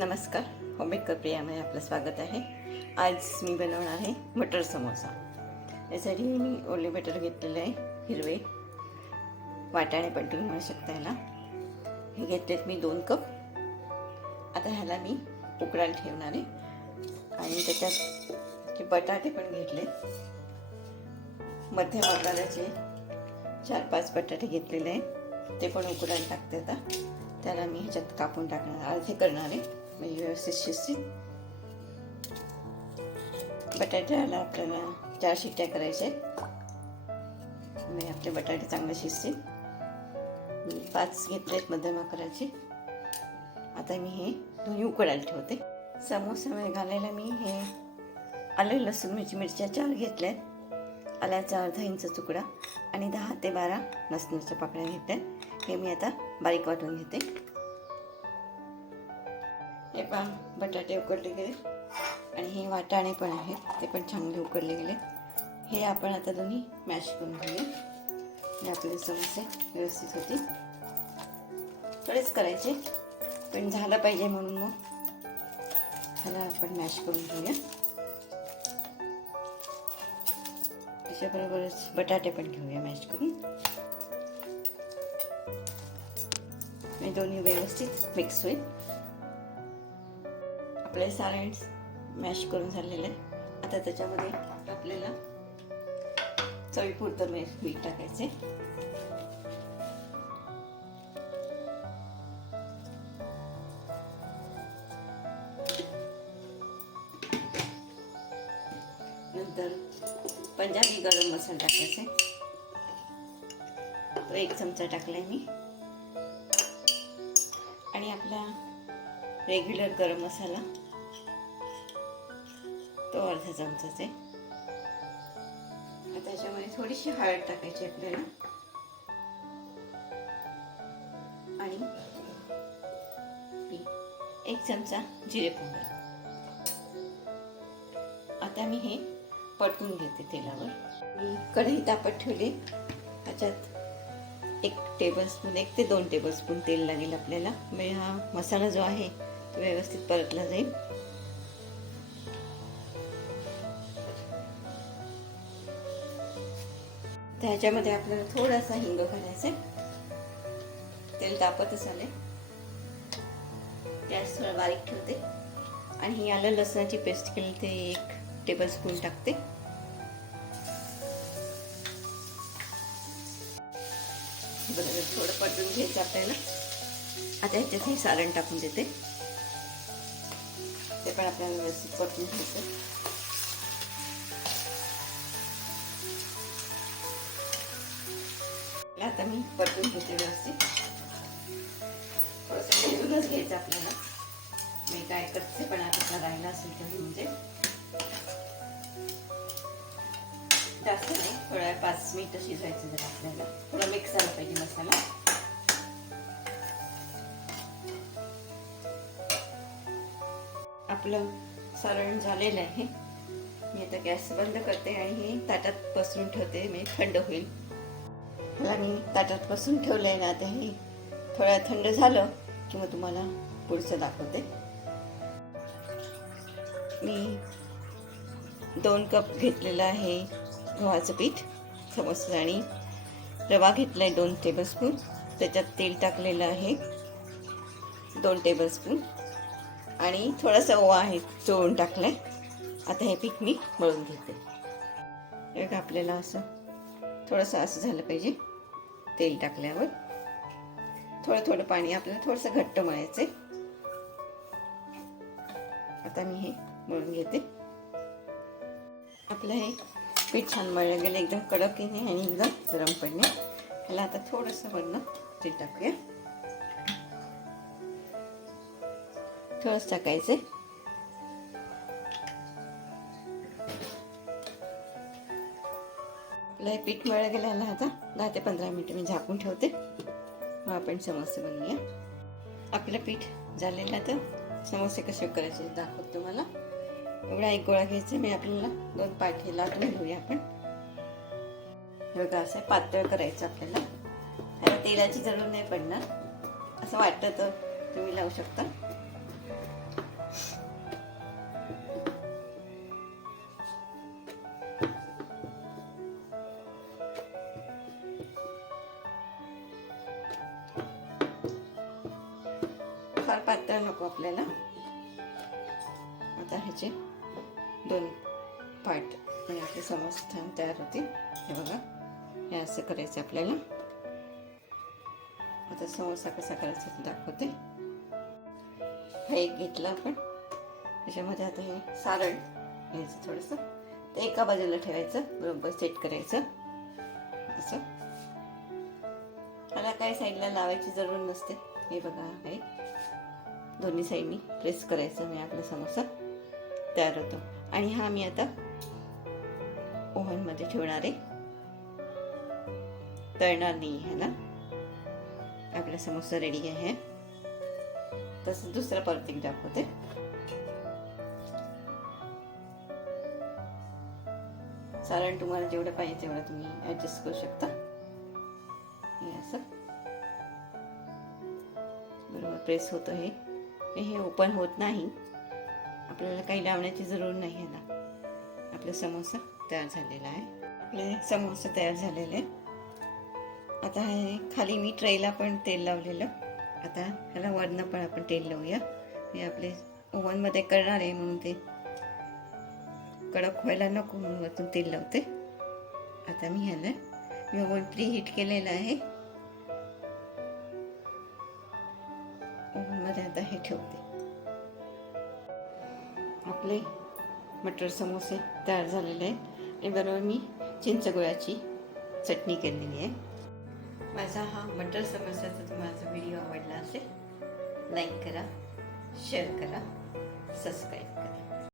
नमस्कार होममेड कप्रियामध्ये आपलं स्वागत आहे. आज मी बनवणार आहे मटर समोसा. यासाठी मी ओले बटर घेतलेले आहे हिरवे. वाटाणे पण तुम्ही म्हणू शकता ह्याला हे घेतलेत मी दोन कप. आता ह्याला मी उकडायला ठेवणार आहे. आणि त्याच्यात ते बटाटे पण घेतले. मध्यम आकाराचे चार पाच बटाटे घेतलेले आहे. ते पण उकडायला टाकते आता. त्याला मी ह्याच्यात कापून टाकणार. अर्धे करणार आहे. म्हणजे व्यवस्थित शिस्तीत बटाट्याला आपल्याला चार शिट्ट्या करायच्या आहेत. म्हणजे आपले बटाटे चांगले शिजतील पाच घेतलेत मध्यम आकाराचे. आता मी हे दोन्ही उकडायला ठेवते. समोसामध्ये घालायला मी हे आलं लसूण मिरची मिरच्या चार घेतल्यात आल्याचा अर्धा इंच तुकडा आणि दहा ते बारा लसणाच्या पाकळ्या घेतल्या हे मी आता बारीक वाटून घेते. हे पहा बटाटे उकडले गेले. आणि हे वाटाणे पण आहेत ते पण चांगले उकडले गेले. हे आपण आता दोन्ही मॅश करून घेऊया. हे आपले समोसे व्यवस्थित होती थोडेच करायचे पण झालं पाहिजे म्हणून मग. ह्याला आपण मॅश करून घेऊया. त्याच्याबरोबरच बटाटे पण घेऊया मॅश करून. मी दोन्ही व्यवस्थित मिक्स होईल. आपले सारेंट्स मॅश करून झालेले आहे आता त्याच्यामध्ये आपल्याला चवीपुरतं मी मीठ टाकायचे. नंतर पंजाबी गरम मसाला टाकायचे. तो एक चमचा टाकलाय मी. आणि आपला रेग्युलर गरम मसाला. तो अर्धा चमचाच आहे. त्याच्यामध्ये थोडीशी हळद टाकायची आपल्याला. आणि एक चमचा जिरे पावडर. आता मी हे परतून घेते तेलावर. मी कढई तापत ठेवली. त्याच्यात एक टेबलस्पून एक ते दोन टेबलस्पून तेल लागेल आपल्याला. म्हणजे हा मसाला जो आहे व्यवस्थित परतला जाईल त्याच्यामध्ये आपल्याला थोडासा हिंग घालायचा तेल तापतच आले गॅस थोडा बारीक ठेवते आणि ही आलं लसणाची पेस्ट केली ते एक टेबल स्पून टाकते बरोबर थोडं पटवून घ्यायचं आपल्याला आता ह्याच्यात हे सारण टाकून देते ते पण आपल्याला व्यवस्थित परतून घ्यायचं. आता मी परतून घेते व्यवस्थित. थोडंसं शिजूनच घ्यायचं आपल्याला. मी काय करते पण आता राहिला असेल तर म्हणजे. जास्त नाही थोड्या पाच मिनिटं शिजवायचं जरा आपल्याला. थोडं मिक्स झाला पाहिजे मसाला. आपलं सारण झालेलं आहे. मी आता गॅस बंद करते आणि हे ताटात पसरून ठेवते मी थंड होईल. ह्याला मी ताटात पसरून ठेवलं आहे ना आता हे थोडं थंड झालं की मग तुम्हाला पुढचं दाखवते. मी दोन कप घेतलेलं आहे गव्हाचं पीठ समोसा आणि रवा घेतला आहे दोन टेबलस्पून त्याच्यात तेल टाकलेलं आहे दोन टेबलस्पून आणि थोडासा ओवा आहे चोळून टाकला आहे आता हे पीक मी मळून घेते. एक आपल्याला असं थोडंसं असं झालं पाहिजे तेल टाकल्यावर. थोडं थोडं पाणी आपल्याला थोडंसं घट्ट मळायचं आता मी हे मळून घेते. आपलं हे पीठ छान मळलं गेलं एकदम कडक येणे आणि एकदम गरम पडणे ह्याला आता थोडंसं वरनं तेल टाकूया. थोडंच टाकायचं. आपलं हे पीठ मळलं गेलं आता दहा ते पंधरा मिनटं मी झाकून ठेवते. मग आपण समोसे बनवूया. आपलं पीठ झालेलं तर समोसे कसे करायचे दाखवत तुम्हाला. एवढा एक गोळा घ्यायचा मी आपल्याला दोन पाठी लाटून घेऊया आपण. बघा असं पातळ करायचं आपल्याला. ह्याला तेलाची जरूर नाही पडणार. असं वाटतं तर तुम्ही लावू शकता. फार पातळ नको आपल्याला. आता ह्याचे दोन पार्ट म्हणजे आपले समोसे स्थान तयार होतील. हे बघा हे असं करायचं आपल्याला. आता समोसा कसा करायचा दाखवते. हा एक घेतला आपण. त्याच्यामध्ये आता हे सारण घ्यायचं थोडंसं. ते एका बाजूला ठेवायचं बरोबर सेट करायचं. असं. मला काही साईडला लावायची जरूर नसते. हे बघा आहे दोन्ही साईडनी प्रेस करायचं मी आपला समोसा. तयार होतो. आणि हा मी आता ओव्हनमध्ये ठेवणार आहे. तळणार नाही ह्याला आपला समोसा रेडी आहे. तसं दुसरा परत एक दाखवते. सारण तुम्हाला जेवढं पाहिजे तेवढं तुम्ही ॲडजस्ट करू शकता. प्रेस होतं हे हे ओपन होत नाही. आपल्याला काही लावण्याची जरूर नाही ह्याला आपला समोसा तयार झालेला आहे. आपले समोसा तयार झालेले आहे. आता हे खाली मी ट्रेला पण तेल लावलेलं. आता ह्याला वरनं पण आपण तेल लावूया. हे आपले ओव्हनमध्ये करणार आहे म्हणून ते कडक व्हायला नको म्हणून वरतून तेल लावते. आता मी ह्याला मी ओव्हन प्री हीट केलेलं आहे. ओव्हनमध्ये आता हे ठेवते आपले मटर समोसे तयार झालेले आहेत. आणि बरोबर मी चिंचगुळाची चटणी केलेली आहे. माझा हा मटर समोसाचा तुम्हाला व्हिडिओ आवडला असेल लाईक करा शेअर करा सबस्क्राईब